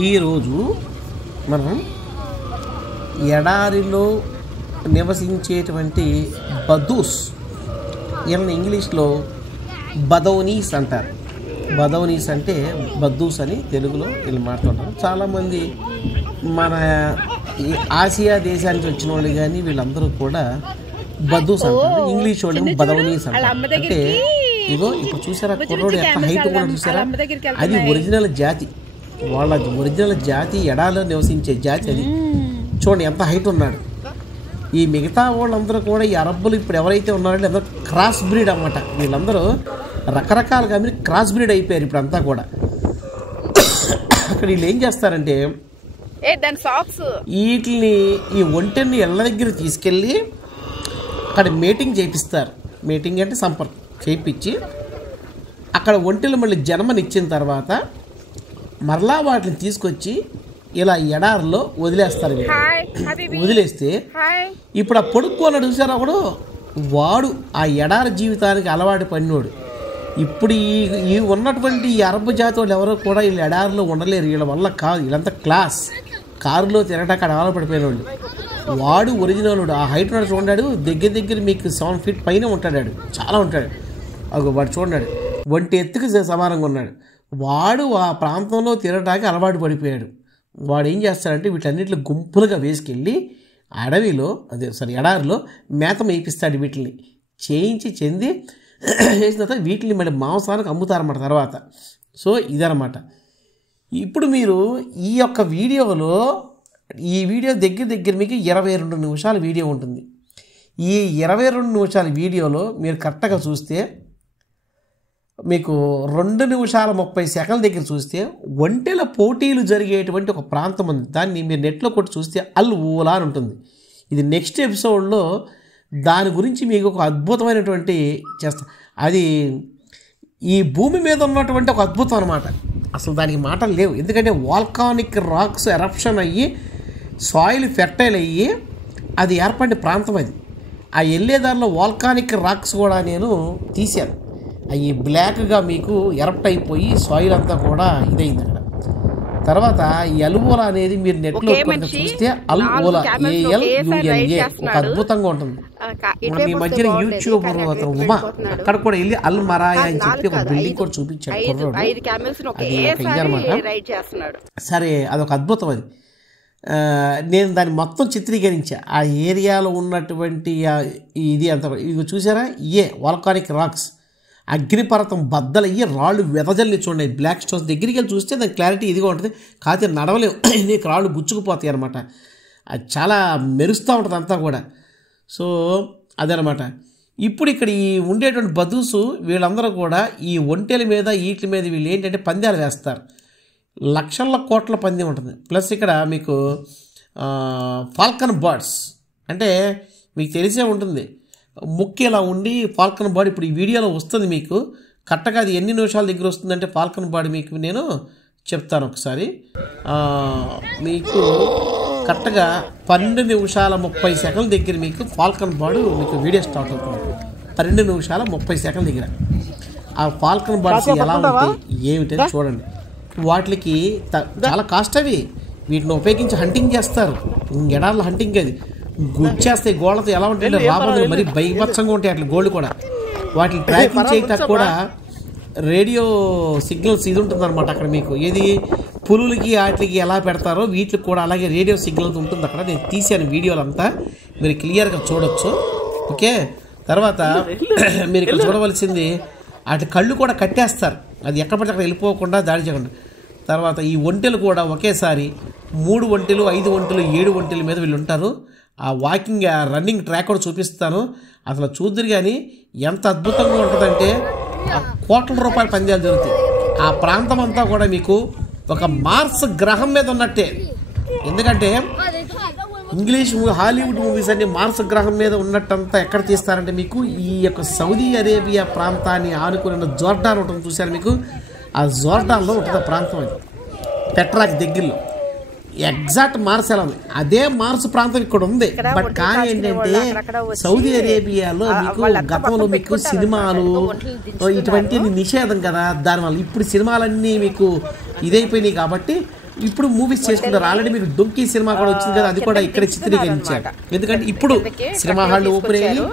ఈరోజు మనం ఎడారిలో నివసించేటువంటి బదూస్, వీళ్ళని ఇంగ్లీష్లో బదౌనీస్ అంటారు. బదౌనీస్ అంటే బద్దూస్ అని తెలుగులో వీళ్ళు మాట్లాడతారు. చాలామంది మన ఆసియా దేశానికి వచ్చిన వాళ్ళు కానీ వీళ్ళందరూ కూడా బద్దూస్ అంటారు. ఇంగ్లీష్ వాళ్ళు బదౌనీస్ అంటారు. అంటే ఇగో ఇప్పుడు చూసారా కుర్రోడు ఎంత హైట్ కూడా చూసారా, అది ఒరిజినల్ జాతి. వాళ్ళ ఒరిజినల్ జాతి ఎడారిలో నివసించే జాతి అది. చూడండి ఎంత హైట్ ఉన్నాడు. ఈ మిగతా వాళ్ళందరూ కూడా ఈ అరబ్బులు ఇప్పుడు ఎవరైతే ఉన్నారో అందరూ క్రాస్ బ్రీడ్ అన్నమాట. వీళ్ళందరూ రకరకాలుగా మీరు క్రాస్ బ్రీడ్ అయిపోయారు ఇప్పుడు అంతా కూడా. అక్కడ వీళ్ళు ఏం చేస్తారంటే వీటిని ఈ ఒంటెని ఇళ్ళ దగ్గర తీసుకెళ్ళి అక్కడ మీటింగ్ చేపిస్తారు. మీటింగ్ అంటే సంపర్కం చేయించి అక్కడ ఒంటెలు మళ్ళీ జన్మనిచ్చిన తర్వాత మరలా వాటిని తీసుకొచ్చి ఇలా ఎడారిలో వదిలేస్తారు. వదిలేస్తే ఇప్పుడు ఆ పొడుక్కున్నాడు చూసారా ఒకడు, వాడు ఆ ఎడారి జీవితానికి అలవాటు పడినోడు. ఇప్పుడు ఈ ఉన్నటువంటి ఈ అరబ్ జాతి వాళ్ళు ఎవరో కూడా వీళ్ళు ఎడారిలో ఉండలేరు. వీళ్ళ వల్ల కాదు, వీళ్ళంతా క్లాస్ కారులో తిరగటానికి అలవాటు పడిపోయిన వాళ్ళు. వాడు ఒరిజినల్ వాడు. ఆ హైట్ ఉన్నాడు చూడాడు, దగ్గర మీకు 7 feet పైన ఉంటాడు, చాలా ఉంటాడు. వాడు చూడాడు ఒంటి ఎత్తుకు సమానంగా ఉన్నాడు. వాడు ఆ ప్రాంతంలో తిరగటానికి అలవాటు పడిపోయాడు. వాడు ఏం చేస్తాడంటే వీటన్నిటిని గుంపులుగా వేసుకెళ్ళి అడవిలో ఎడారిలో మేత మేపిస్తాడు. వీటిని చెంది వేసిన తర్వాత వీటిని మళ్ళీ మాంసానికి అమ్ముతారన్నమాట తర్వాత. సో ఇదనమాట. ఇప్పుడు మీరు ఈ యొక్క వీడియోలో ఈ వీడియో దగ్గర మీకు 22 నిమిషాల వీడియో ఉంటుంది. ఈ 22 నిమిషాల వీడియోలో మీరు కరెక్ట్గా చూస్తే మీకు 2 నిమిషాల 30 సెకండ్ల దగ్గర చూస్తే ఒంటెల పోటీలు జరిగేటువంటి ఒక ప్రాంతం ఉంది. దాన్ని మీరు నెట్లో కొట్టి చూస్తే అల్ ఊలా అని ఉంటుంది. ఇది నెక్స్ట్ ఎపిసోడ్లో దాని గురించి మీకు ఒక అద్భుతమైనటువంటి చేస్తా. అది ఈ భూమి మీద ఉన్నటువంటి ఒక అద్భుతం అనమాట. అసలు దానికి మాటలు లేవు. ఎందుకంటే వాల్కానిక్ రాక్స్ ఎరప్షన్ అయ్యి సాయిల్ ఫెర్టైల్ అయ్యి అది ఏర్పడిన ప్రాంతం అది. ఆ వెళ్ళేదారిలో వాల్కానిక్ రాక్స్ కూడా నేను తీశాను. అవి బ్లాక్గా మీకు ఎరప్ట్ అయిపోయి సాయిల్ అంతా కూడా ఇదైంది అక్కడ. తర్వాత ఈ అల్వోలా అనేది మీరు నెట్లో చూస్తే అల్వోలా ALULA ఒక అద్భుతంగా ఉంటుంది. మన ఈ మధ్యన యూట్యూబ్ అతను ఉమా అక్కడ కూడా వెళ్ళి అల్ మరాయా అని చెప్పి ఒక బిల్డింగ్ కూడా చూపించాడు కుర్రోడు. అది ఒక ఇదనమాట. సరే అదొక అద్భుతం అది. నేను దాన్ని మొత్తం చిత్రీకరించా. ఆ ఏరియాలో ఉన్నటువంటి ఇది అంత ఇది చూసారా, వాల్కానిక్ రాక్స్ అగ్నిపర్వతం బద్దలయ్యి రాళ్ళు వెదజల్ని చూడండి. బ్లాక్ స్టోన్స్ దగ్గరికి వెళ్ళి చూస్తే దాని క్లారిటీ ఇదిగా ఉంటుంది. కాకపోతే నడవలేవు, నీకు రాళ్ళు గుచ్చుకుపోతాయి అనమాట. అది చాలా మెరుస్తూ ఉంటుంది అంతా కూడా. సో అదనమాట. ఇప్పుడు ఇక్కడ ఈ ఉండేటువంటి బదూసు వీళ్ళందరూ కూడా ఈ ఒంటెల మీద వీటి మీద వీళ్ళు ఏంటంటే పందాలు వేస్తారు. లక్షల కోట్ల పందెం ఉంటుంది. ప్లస్ ఇక్కడ మీకు ఫాల్కన్ బర్డ్స్ అంటే మీకు తెలిసే ఉంటుంది. ముక్కు ఇలా ఉండి ఫాల్కన్ బర్డ్ ఇప్పుడు ఈ వీడియోలో వస్తుంది మీకు. కరెక్ట్గా అది ఎన్ని నిమిషాల దగ్గర వస్తుందంటే ఫాల్కన్ బర్డ్ మీకు నేను చెప్తాను ఒకసారి. మీకు కరెక్ట్గా 12 నిమిషాల 30 సెకండ్ల దగ్గర మీకు ఫాల్కన్ బర్డ్ మీకు వీడియో స్టార్ట్ అవుతుంది. 12 నిమిషాల 30 సెకండ్ల దగ్గర ఆ ఫాల్కన్ బర్డ్స్ ఎలా ఉంటాయి ఏమిటని చూడండి. వాటికి చాలా కాస్ట్ అవి. వీటిని ఉపయోగించి హంటింగ్ చేస్తారు. ఎడార్ల హంటింగ్ అది గుచ్చేస్తాయి. గోళ్ళతో ఎలా ఉంటాయంటే రాబోతుంది మరి భయభత్సంగా ఉంటాయి అట్లా గోళ్ళు కూడా. వాటిని ట్రాకింగ్ చేయటానికి కూడా రేడియో సిగ్నల్స్ ఇది ఉంటుంది అనమాట అక్కడ మీకు. ఏది పులులకి వాటికి ఎలా పెడతారో వీటికి కూడా అలాగే రేడియో సిగ్నల్స్ ఉంటుంది అక్కడ. నేను తీసాను వీడియోలు అంతా, మీరు క్లియర్గా చూడొచ్చు. ఓకే. తర్వాత మీరు ఇక్కడ చూడవలసింది వాటి కళ్ళు కూడా కట్టేస్తారు. అది ఎక్కడ పడితే అక్కడ వెళ్ళిపోకుండా దాడి చేయకుండా. తర్వాత ఈ ఒంటెలు కూడా ఒకేసారి 3 ఒంటెలు 5 ఒంటెలు 7 ఒంటెల మీద వీళ్ళు ఉంటారు. ఆ వాకింగ్ రన్నింగ్ ట్రాక్ కూడా చూపిస్తాను. అసలు చూద్దరు కానీ ఎంత అద్భుతంగా ఉంటుందంటే కోట్ల రూపాయల పందాలు జరుగుతాయి. ఆ ప్రాంతం అంతా కూడా మీకు ఒక మార్స్ గ్రహం మీద ఉన్నట్టే. ఎందుకంటే ఇంగ్లీష్ హాలీవుడ్ మూవీస్ అన్ని మార్స్ గ్రహం మీద ఉన్నట్టంతా ఎక్కడ తీస్తారంటే మీకు ఈ యొక్క సౌదీ అరేబియా ప్రాంతాన్ని ఆనుకున్న జోర్డాన్ ఉంటుంది చూసారు మీకు. ఆ జోర్డాన్లో ఉంటుంది ఆ ప్రాంతం. అది పెట్రాకి దగ్గరలో ఎగ్జాక్ట్ మార్స్ ఎలా ఉంది అదే మార్స్ ప్రాంతం ఇక్కడ ఉంది. బట్ కానీ ఏంటంటే సౌదీ అరేబియాలో మీకు గతంలో మీకు సినిమాలు ఇటువంటి నిషేధం కదా, దానివల్ల ఇప్పుడు సినిమాలన్నీ మీకు ఇదైపోయినాయి కాబట్టి ఇప్పుడు మూవీస్ చేసుకుంటారు. ఆల్రెడీ మీకు డొంకీ సినిమా కూడా వచ్చింది కదా, అది కూడా ఇక్కడ చిత్రీకరించారు. ఎందుకంటే ఇప్పుడు సినిమా హాల్ ఓపెన్ అయ్యి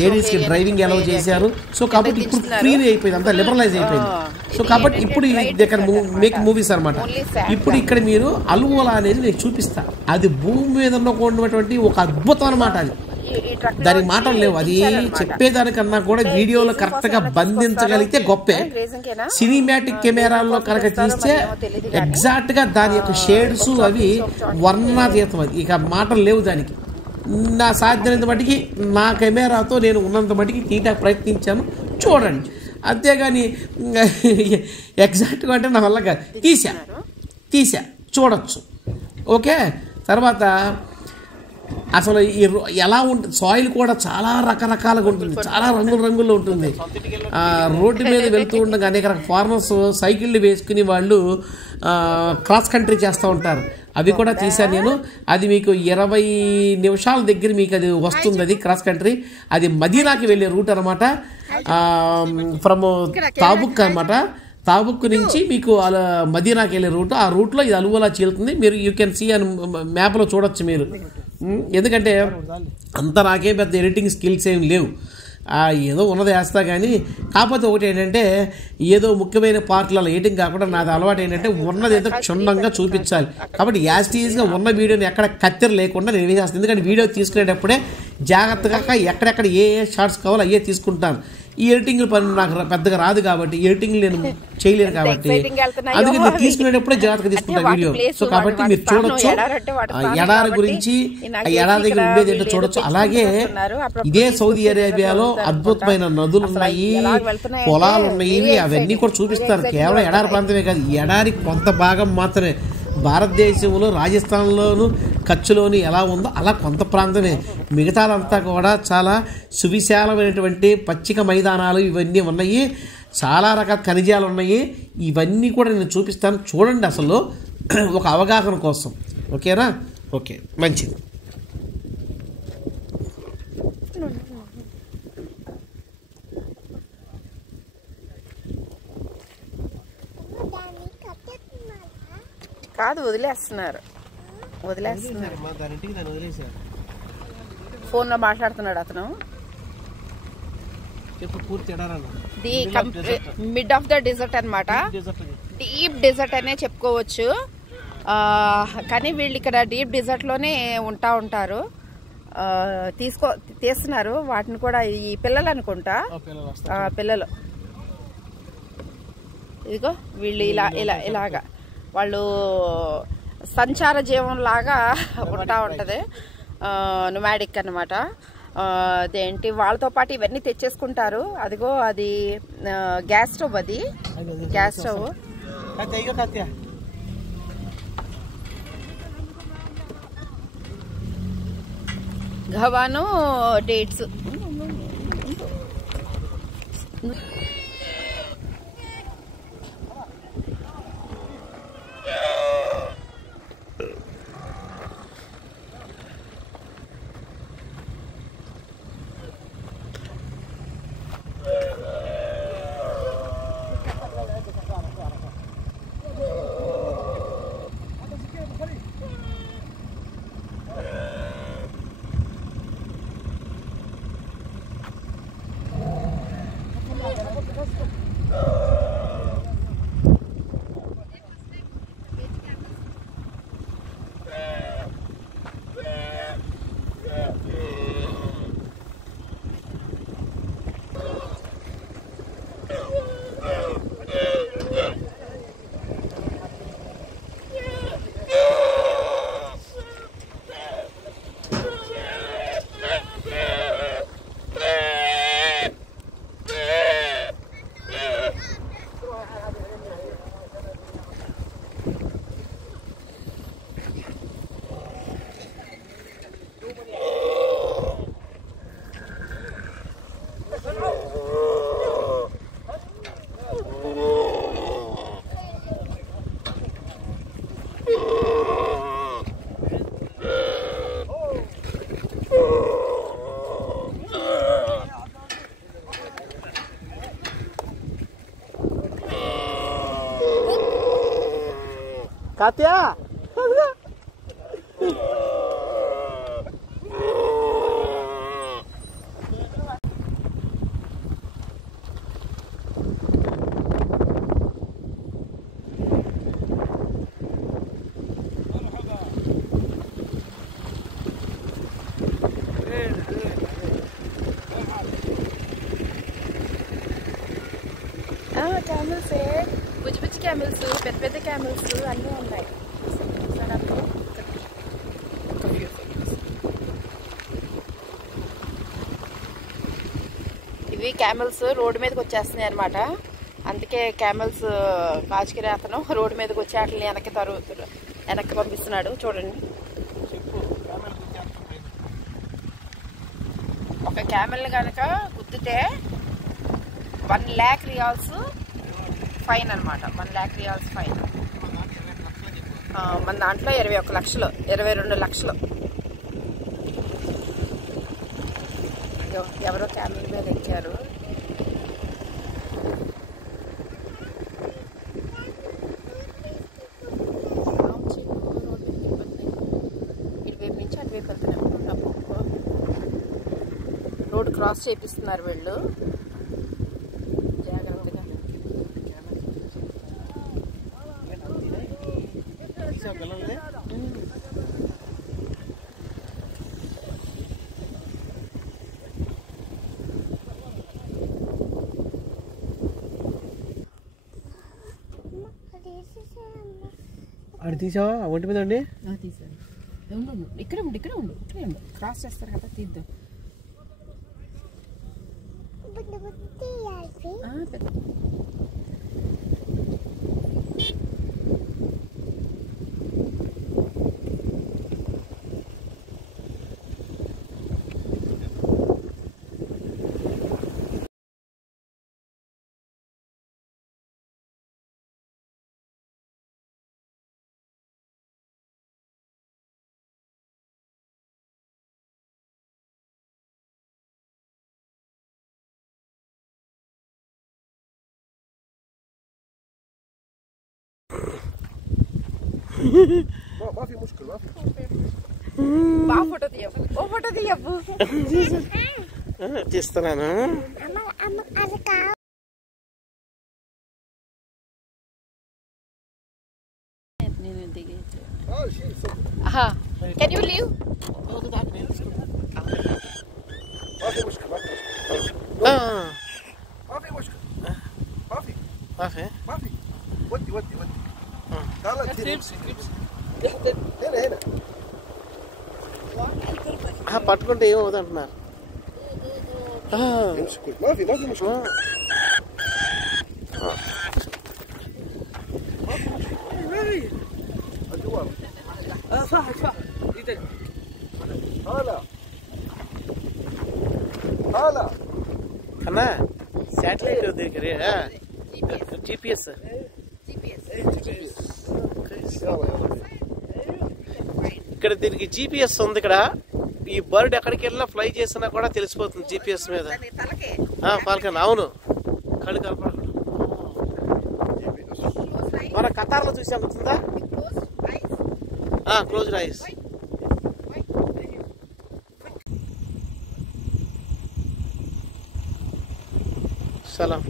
లేడీస్ కి డ్రైవింగ్ అలౌ చేశారు. సో కాబట్టి ఇప్పుడు ఫ్రీ అయిపోయింది, అంతా లిబరలైజ్ అయిపోయింది. సో కాబట్టి ఇప్పుడు దగ్గర మేక్ మూవీస్ అనమాట. ఇప్పుడు ఇక్కడ మీరు అలువోలా అనేది నేను చూపిస్తా. అది భూమి మీద ఉన్నటువంటి ఒక అద్భుతం అనమాట. అది దానికి మాటలు లేవు. అది చెప్పేదానికన్నా కూడా వీడియోలో కరెక్ట్ గా బంధించగలిగితే గొప్పే. సినిమాటిక్ కెమెరాల్లో కనుక తీస్తే ఎగ్జాక్ట్ గా దాని యొక్క షేడ్స్ అవి వర్ణాతీతం. అది ఇక మాటలు లేవు దానికి. నా సాధ్యమైనంత మటుకి నా కెమెరాతో నేను ఉన్నంత మటుకి తీయడానికి ప్రయత్నించాను, చూడండి. అంతేగాని ఎగ్జాక్ట్గా అంటే నా వల్ల తీసా చూడొచ్చు. ఓకే. తర్వాత అసలు ఎలా ఉంటుంది, సాయిల్ కూడా చాలా రకరకాలుగా ఉంటుంది, చాలా రంగుల్లో ఉంటుంది. రోడ్డు మీద వెళ్తూ ఉండగా అనేక రకాల ఫారినర్స్ సైకిళ్ళు వేసుకుని వాళ్ళు క్రాస్ కంట్రీ చేస్తూ ఉంటారు. అవి కూడా తీశాను నేను. అది మీకు 20 నిమిషాల దగ్గర మీకు అది వస్తుంది. అది క్రాస్ కంట్రీ, అది మదీనాకి వెళ్ళే రూట్ అనమాట. ఫ్రమ్ తాబుక్ అనమాట. తాబుక్ నుంచి మీకు అలా మదీనాకి వెళ్ళే రూట్. ఆ రూట్లో ఇది అలువలా చీలుతుంది. మీరు యూ కెన్ సీ అని మ్యాప్లో చూడొచ్చు మీరు. ఎందుకంటే అంత నాకే పెద్ద ఎడిటింగ్ స్కిల్స్ ఏమి లేవు, ఏదో ఉన్నది వేస్తా. కానీ కాకపోతే ఒకటి ఏంటంటే ఏదో ముఖ్యమైన పార్ట్లలో ఎడిటింగ్ కాకుండా నాది అలవాటు ఏంటంటే ఉన్నది ఏదో క్షుణ్ణంగా చూపించాలి. కాబట్టి యాస్టీజ్గా ఉన్న వీడియోని ఎక్కడ కత్తెర లేకుండా నేను వేసేస్తాను. ఎందుకంటే వీడియో తీసుకునేటప్పుడే జాగ్రత్తగా ఎక్కడెక్కడ ఏ షార్ట్స్ కావాలో అయ్యే తీసుకుంటాను. ఈ ఎడిటింగ్ పని నాకు పెద్దగా రాదు కాబట్టి ఎడిటింగ్ నేను చేయలేను కాబట్టి అందుకే నేను తీసుకునేటప్పుడే జాగ్రత్తగా తీసుకుంటాను వీడియో. సో కాబట్టి మీరు చూడొచ్చు ఎడారి గురించి, ఎడారి దగ్గర ఉండేది ఏంటో చూడొచ్చు. అలాగే ఇదే సౌదీ అరేబియాలో అద్భుతమైన నదులు ఉన్నాయి, పొలాలు ఉన్నాయి, అవన్నీ కూడా చూపిస్తారు. కేవలం ఎడారి ప్రాంతమే కాదు, ఎడారి కొంత భాగం మాత్రమే. భారతదేశంలో రాజస్థాన్లోను కచ్లోని ఎలా ఉందో అలా కొంత ప్రాంతమే. మిగతాదంతా కూడా చాలా సువిశాలమైనటువంటి పచ్చిక మైదానాలు ఇవన్నీ ఉన్నాయి. చాలా రకాల ఖనిజాలు ఉన్నాయి. ఇవన్నీ కూడా నేను చూపిస్తాను, చూడండి అసలు ఒక అవగాహన కోసం. ఓకేనా? ఓకే, మంచిది. కాదు, వదిలేస్తున్నారు. ఫోన్లో మాట్లాడుతున్నాడు అతను. మిడ్ ఆఫ్ ద డెజర్ట్ అనమాట. డీప్ డెజర్ట్ అనే చెప్పుకోవచ్చు. కానీ వీళ్ళు ఇక్కడ డీప్ డెజర్ట్లోనే ఉంటారు. తీస్తున్నారు వాటిని కూడా. ఈ పిల్లలు అనుకుంటా, పిల్లలు. ఇదిగో వీళ్ళు ఇలాగా వాళ్ళు సంచార జీవం లాగా ఉంటది. నొమాడిక్ అనమాట. అదేంటి వాళ్ళతో పాటు ఇవన్నీ తెచ్చేసుకుంటారు. అదిగో అది గ్యాస్ స్టవ్, అది గ్యాస్ స్టవ్. గవాను డేట్స్. కాత్యా క్యామెల్స్ బుజ్జి బుజ్జి క్యామెల్స్, పెద్ద పెద్ద క్యామెల్స్ అన్నీ ఉన్నాయి. ఇవి క్యామెల్స్ రోడ్డు మీదకి వచ్చేస్తున్నాయి అనమాట. అందుకే క్యామెల్స్ కాచుకిరి అతను రోడ్డు మీదకి వచ్చి వాటిని వెనక్కి పంపిస్తున్నాడు. చూడండి, ఒక క్యామెల్ని కనుక గుద్దితే 1 lakh రియాల్స్ ఫైన్ అనమాట. 1 lakh రియాల్స్ ఫైన్. మన దాంట్లో 21 లక్షలు, 22 లక్షలు. ఎవరో క్యామెల్ మీద ఎక్కారు. ఇటువైపు నుంచి అటువైపు వెళ్తున్నాం. రోడ్ క్రాస్ చేపిస్తున్నారు వీళ్ళు. అది తీసావా ఒంటి మీద అండి? తీసాను. ఇక్కడే ఉండు. క్రాస్ చేస్తారు కదా, తీద్దాం. ما في مشكلة బాగా ఫోటో తీయవు. ఓ ఫోటో తీయవు. తీస్తున్నాను. Can you leave? ما في مشكلة ما في ودي تعال هنا పట్టుకుంటే ఏమవుతుంది అంటున్నారు. ما في مشكلة صح هلا అన్నా శాటిలైట్ దగ్గర GPS ఇక్కడ దీనికి GPS ఉంది. ఇక్కడ ఈ బర్డ్ ఎక్కడికి వెళ్ళినా ఫ్లై చేసినా కూడా తెలిసిపోతుంది GPS మీద. ఫాల్కన్ అవును, కళ్ళు కనపడకుండా. మన కతార్లో చూసాం, గుర్తుందా? Close eyes. సలాం.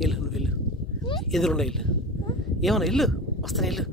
వెళ్ళు నువ్వు వెళ్ళు, ఎదురుండ వెళ్ళు, ఏమన్నా వెళ్ళు, వస్తాను వెళ్ళు.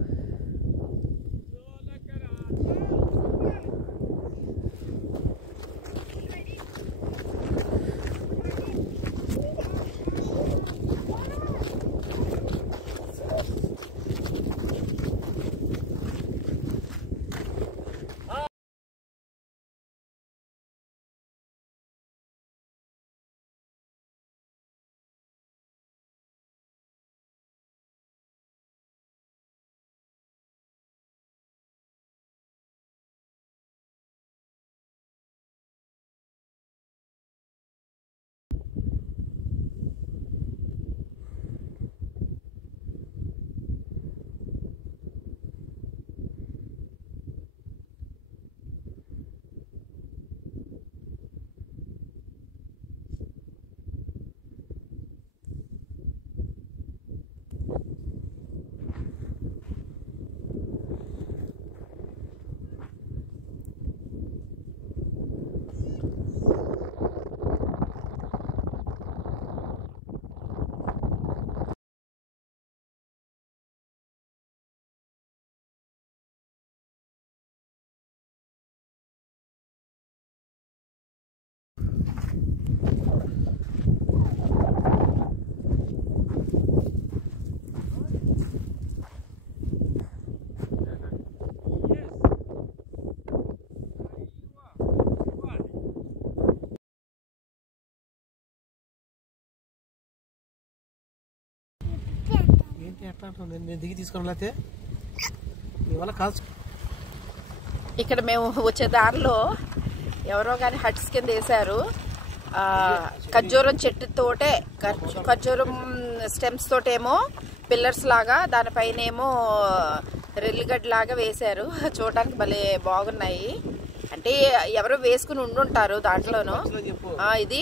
ఎట్లా అంటావు? నేను దిగి తీసుకుని లేకపోతే నీ వల్ల కాల్చు. ఇక్కడ మేము వచ్చే దారిలో ఎవరో కానీ హట్స్ కింద వేశారు. ఖర్జూరం చెట్టుతోటే, ఖర్జూరం స్టెమ్స్ తోటేమో పిల్లర్స్ లాగా, దానిపైన ఏమో రెల్లిగడ్డ లాగా వేశారు. చూడడానికి భలే బాగున్నాయి. అంటే ఎవరో వేసుకుని ఉండుంటారు దాంట్లోనూ. ఇది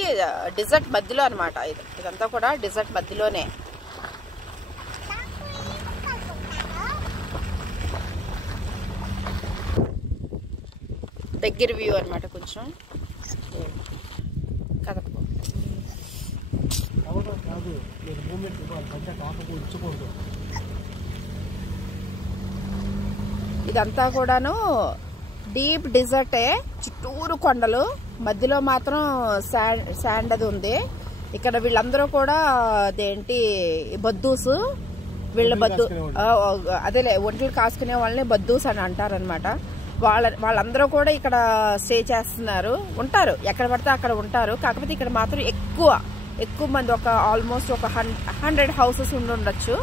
డిజర్ట్ మధ్యలో అనమాట. ఇదంతా కూడా డిజర్ట్ మధ్యలోనే. దగ్గర వ్యూ అనమాట. కొంచెం కదపో. ఇదంతా కూడాను డీప్ డిజర్టే. చుట్టూరు కొండలు, మధ్యలో మాత్రం శాండ్ అది ఉంది. ఇక్కడ వీళ్ళందరూ కూడా అదేంటి బద్దూస్, వీళ్ళ అదేలే ఒంట్లు కాసుకునే వాళ్ళని బద్దూస్ అని అంటారనమాట. వాళ్ళందరూ కూడా ఇక్కడ స్టే చేస్తున్నారు, ఉంటారు, ఎక్కడ పడితే అక్కడ ఉంటారు. కాకపోతే ఇక్కడ మాత్రం ఎక్కువ మంది, ఒక ఆల్మోస్ట్ ఒక 100 హౌసెస్ ఉండొచ్చు.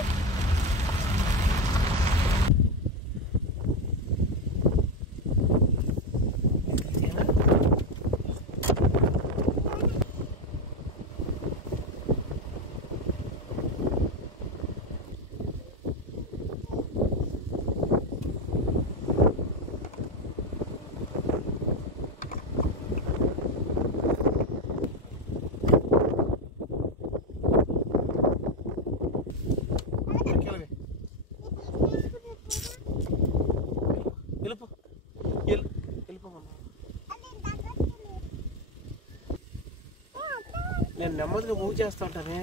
నేను నెమ్మదిగా మూవ్ చేస్తా ఉంటానే.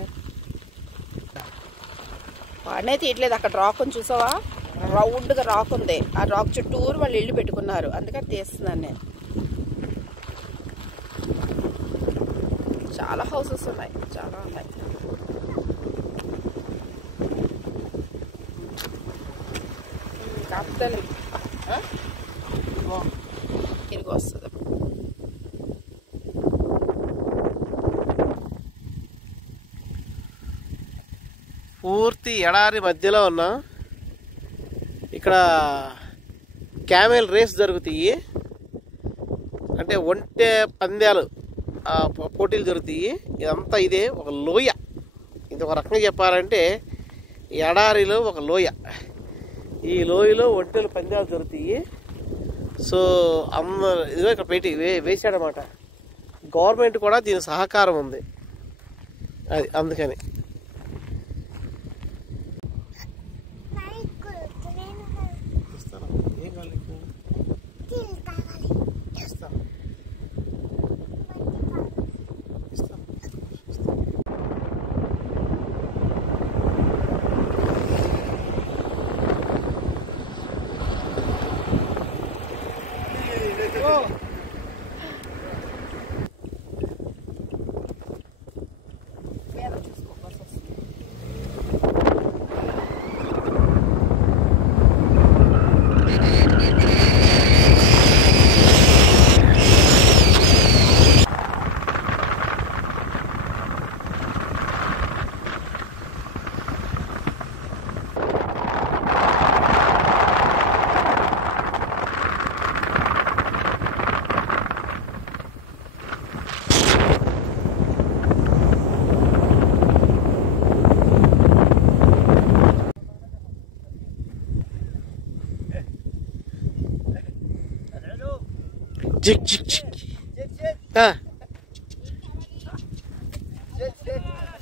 వాడినే తీయట్లేదు. అక్కడ రాక్ ఉంది చూసావా, రౌండ్గా రాక్ ఉంది. ఆ రాక్ చుట్టూరు వాళ్ళు ఇల్లు పెట్టుకున్నారు, అందుకని తీస్తున్నాను నేను. చాలా హౌసెస్ ఉన్నాయి, చాలా ఉన్నాయి. కాపుతలు తిరిగి వస్తుంది. పూర్తి ఎడారి మధ్యలో ఉన్నా. ఇక్కడ క్యామెల్ రేస్ జరుగుతాయి, అంటే ఒంటె పందాలు పోటీలు జరుగుతాయి. ఇదంతా ఇదే ఒక లోయ. ఇది ఒక రకంగా చెప్పాలంటే ఎడారిలో ఒక లోయ. ఈ లోయలో ఒంటెలు పందాలు జరుగుతాయి. సో అందరూ ఇదిగో ఇక్కడ పెట్టి వేసాడనమాట. గవర్నమెంట్ కూడా దీని సహకారం ఉంది, అది అందుకని. చిక్ చిక్ చిక్ Check, check, ఆ, check, check.